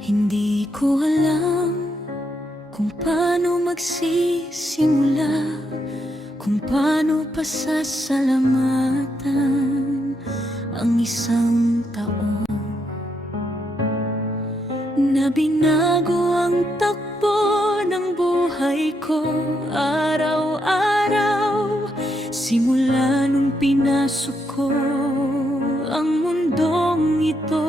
Hindi ko alam kung paano magsisimula, kung paano pasasalamatan ang isang taon na binago ang takbo ng buhay ko araw-araw. Simula nung pinasok ko ang mundong ito,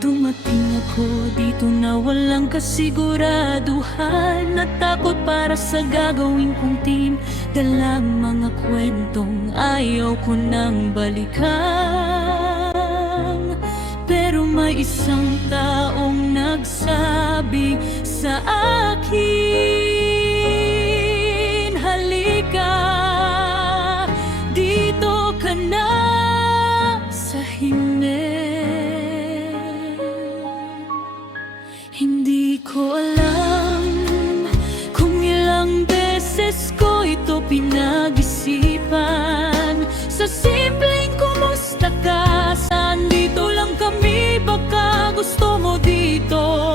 dumating ako dito na walang kasiguraduhan. Natakot para sa gagawin kong team, dalang mga kwentong ayaw ko nang balikan. Pero may isang taong nagsabi sa akin, halika, dito ka na sa himne. Hindi ko alam kung ilang beses ko ito pinag-isipan. Sa simpleng kumusta ka, saan dito lang kami, baka gusto mo dito.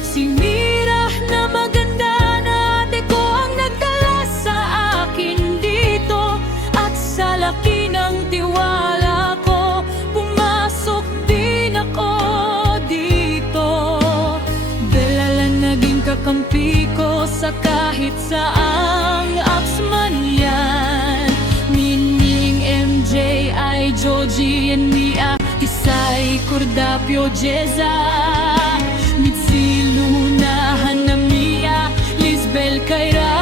Si Mira na maganda na ate ko ang nagdala sa akin dito. At sa laki ng tiwala ko, pumasok din ako dito. Dala naging kakampi ko sa kahit saang apps man yan. Mining, MJ, I, Joji, and Mia, Kisay, Cordapio, Jeza, Mitzi, Luna, Hanamia, Lisbel, Kaira.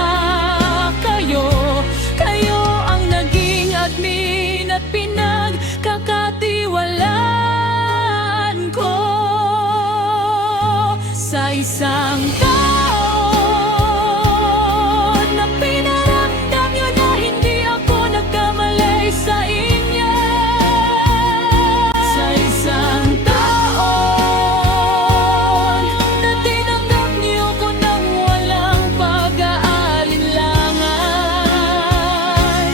Kayo ang naging admin at pinagkakatiwalaan ko sa isang taon na pinaramdam nyo na hindi ako nagkamali sa inyo. Sa isang taon na tinanggap niyo ko nang walang pag-aalinlangan.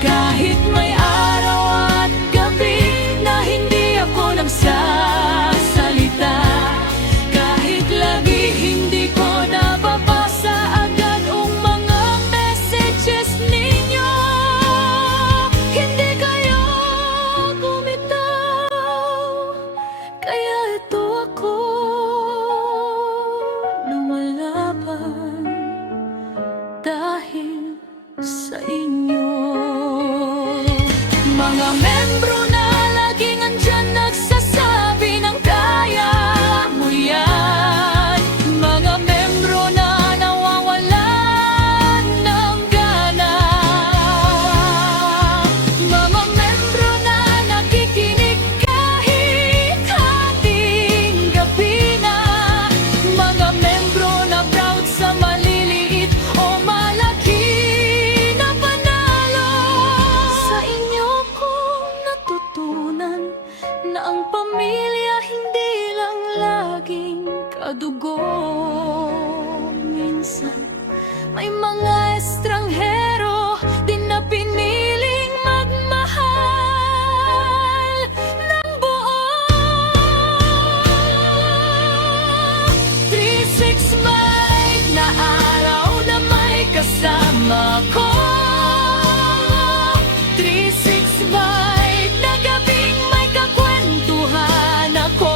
Kahit may araw at gabi na hindi ako nagsasalita, kahit lagi hindi ko nababasa agad ang mga messages ninyo, hindi kayo bumitaw. Kaya ito ako, lumalaban dahil sa inyo. Mga membro na laging andyan nagsasabi ng kaya mo yan. Mga membro na nawawalan ng gana. Mga membro na nakikinig kahit hating gabi na. Mga membro na proud sa maliliit o malaki na panalo. Sa inyo ko natutunan na ang pamilya hindi lang laging kadugo. Minsan may mga estranghero din na piniling magmahal ng buo. 365 na araw na may kasama ko. 365 na gabing may kakwentuhan ako.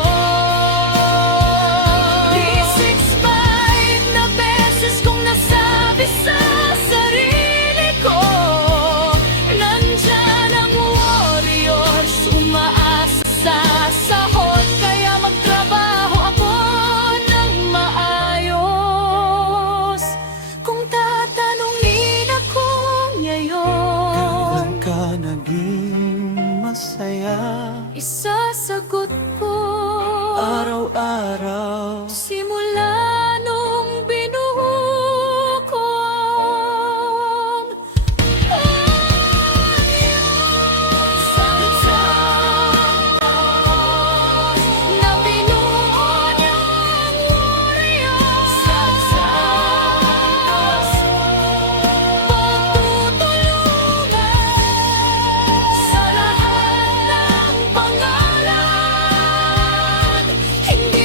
365 na beses kong nasabi sa sarili ko, nandyan ang warriors, umaasa sa sahod. Kaya magtrabaho ako ng maayos. Kung tatanungin ako ngayon, kailan ka naging masaya? isasagot ko, Araw-araw simula nung binuo ko ang na binuo niyang warriors. Pagtutulungan sa lahat ng pangalan. Hindi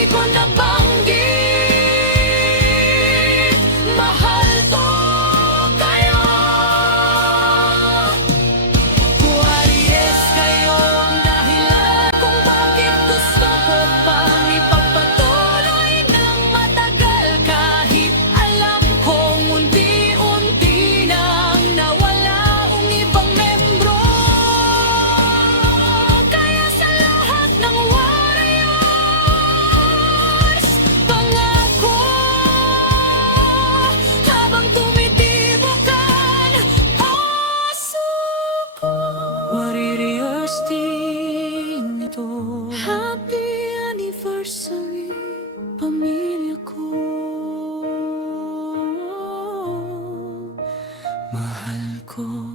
ko.